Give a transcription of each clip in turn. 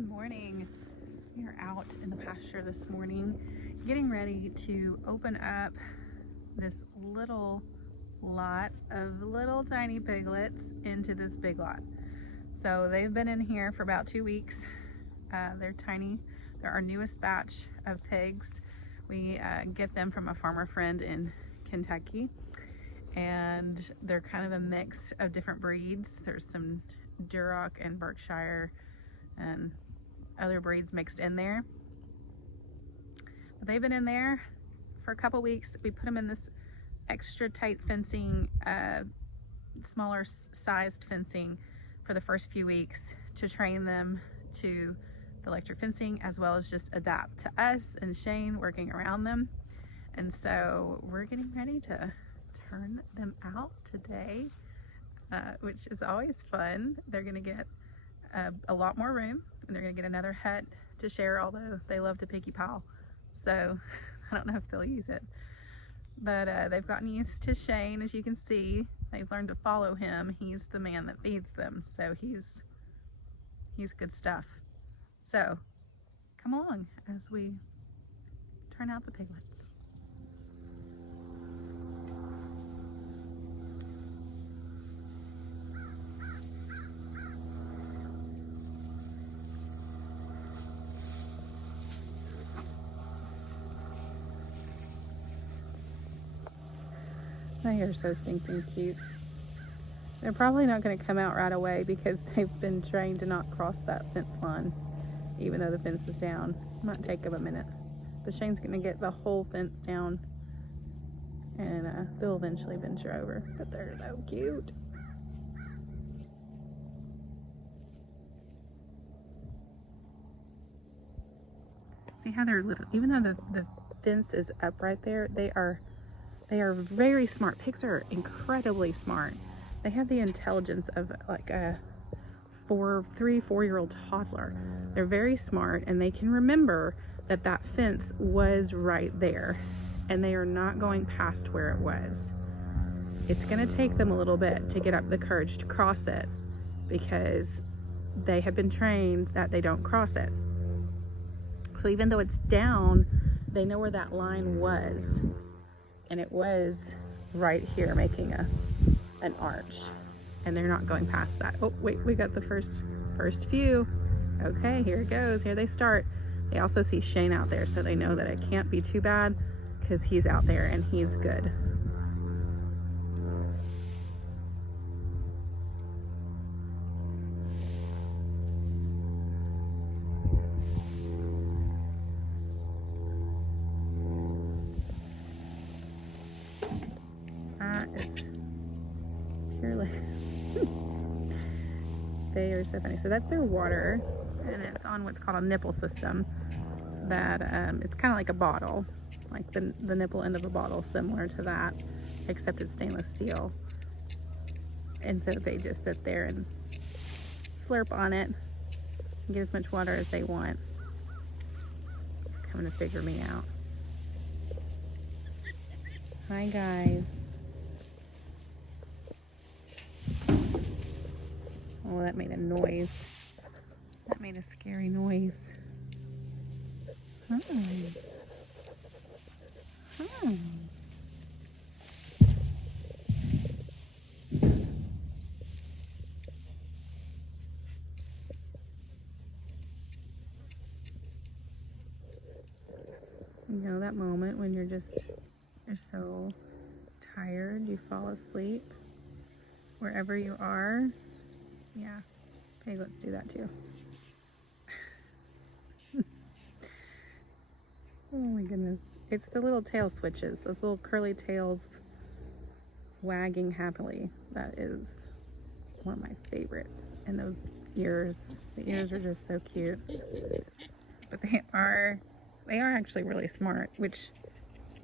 Good morning. We are out in the pasture this morning, getting ready to open up this little lot of little tiny piglets into this big lot. So they've been in here for about 2 weeks. They're tiny. They're our newest batch of pigs. We get them from a farmer friend in Kentucky, and they're kind of a mix of different breeds. There's some Duroc and Berkshire and other breeds mixed in there. But they've been in there for a couple weeks. We put them in this extra tight fencing, smaller sized fencing for the first few weeks to train them to the electric fencing, as well as just adapt to us and Shane working around them. And so we're getting ready to turn them out today, which is always fun. They're gonna get a lot more room, and they're gonna get another hut to share, although they love to piggy pile. So I don't know if they'll use it. But they've gotten used to Shane, as you can see. They've learned to follow him. He's the man that feeds them, so he's good stuff. So come along as we turn out the piglets. They are so stinking cute. They're probably not going to come out right away because they've been trained to not cross that fence line, even though the fence is down. It might take them a minute. But Shane's going to get the whole fence down, and they'll eventually venture over. But they're so cute. See how they're little, even though the fence is up right there, they are very smart. Pigs are incredibly smart. They have the intelligence of like a 3-4-year-old toddler. They're very smart, and they can remember that that fence was right there, and they are not going past where it was. It's gonna take them a little bit to get up the courage to cross it, because they have been trained that they don't cross it. So even though it's down, they know where that line was. And it was right here, making an arch, and they're not going past that. Oh wait, we got the first few. Okay, here it goes. Here they start. They also see Shane out there, so they know that it can't be too bad because he's out there and he's good. They are so funny. So that's their water, and it's on what's called a nipple system. That it's kind of like a bottle, like the nipple end of a bottle, similar to that, except it's stainless steel. And so they just sit there and slurp on it and get as much water as they want. Coming to figure me out. Hi guys. Oh, that made a noise. That made a scary noise. Hi. Hi. You know that moment when you're so tired, you fall asleep wherever you are? Yeah, piglets do that too. Oh my goodness. It's the little tail switches, those little curly tails wagging happily. That is one of my favorites. And those ears, the ears are just so cute. But they are actually really smart, which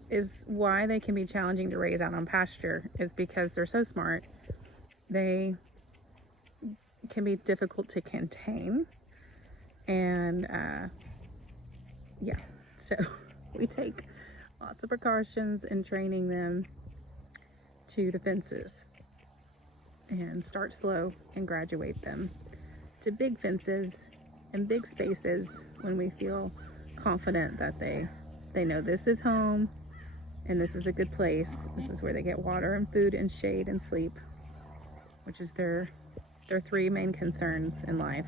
is why they can be challenging to raise out on pasture, is because they're so smart. They can be difficult to contain, and yeah, so we take lots of precautions in training them to the fences, and start slow and graduate them to big fences in big spaces when we feel confident that they know this is home and this is a good place. This is where they get water and food and shade and sleep, which is their three main concerns in life.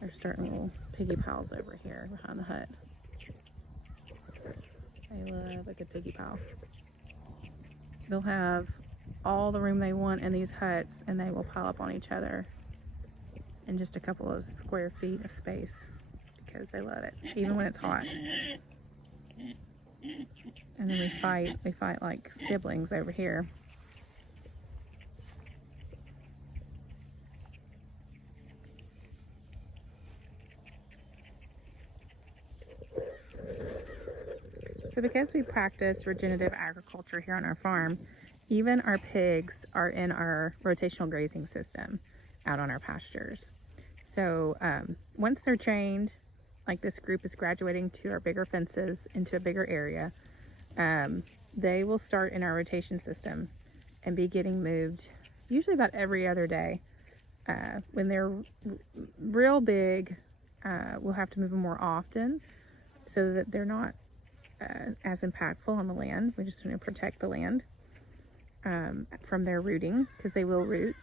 They're starting little piggy pals over here behind the hut. They love a good piggy pal. They'll have all the room they want in these huts, and they will pile up on each other in just a couple of square feet of space because they love it, even when it's hot. And then we fight like siblings over here. So because we practice regenerative agriculture here on our farm, even our pigs are in our rotational grazing system out on our pastures. So once they're trained, like this group is graduating to our bigger fences into a bigger area, they will start in our rotation system and be getting moved usually about every other day. When they're real big, we'll have to move them more often so that they're not as impactful on the land. We just want to protect the land from their rooting, because they will root.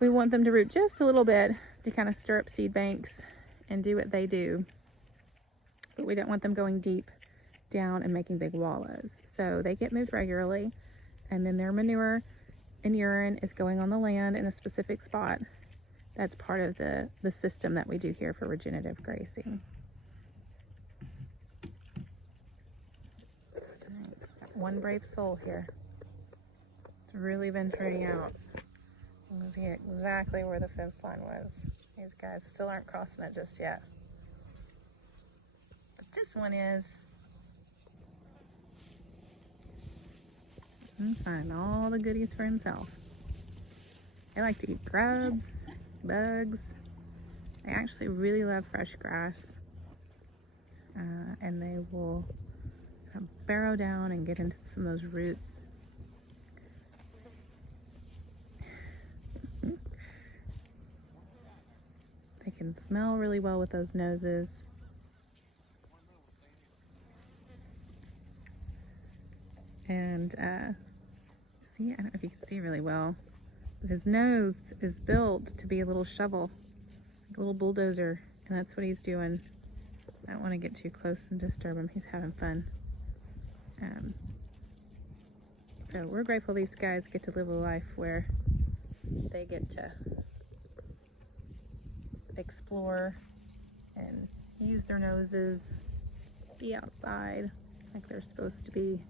We want them to root just a little bit to kind of stir up seed banks and do what they do, but we don't want them going deep down and making big wallows. So they get moved regularly, and then their manure and urine is going on the land in a specific spot. That's part of the system that we do here for regenerative grazing. One brave soul here. It's really venturing out. You can see exactly where the fence line was. These guys still aren't crossing it just yet. But this one is. And find all the goodies for himself. They like to eat grubs, bugs. They actually really love fresh grass. And they will burrow down and get into some of those roots. They can smell really well with those noses. And see, I don't know if you can see really well, but his nose is built to be a little shovel, like a little bulldozer, and that's what he's doing. I don't want to get too close and disturb him. He's having fun. So we're grateful these guys get to live a life where they get to explore and use their noses, be outside like they're supposed to be.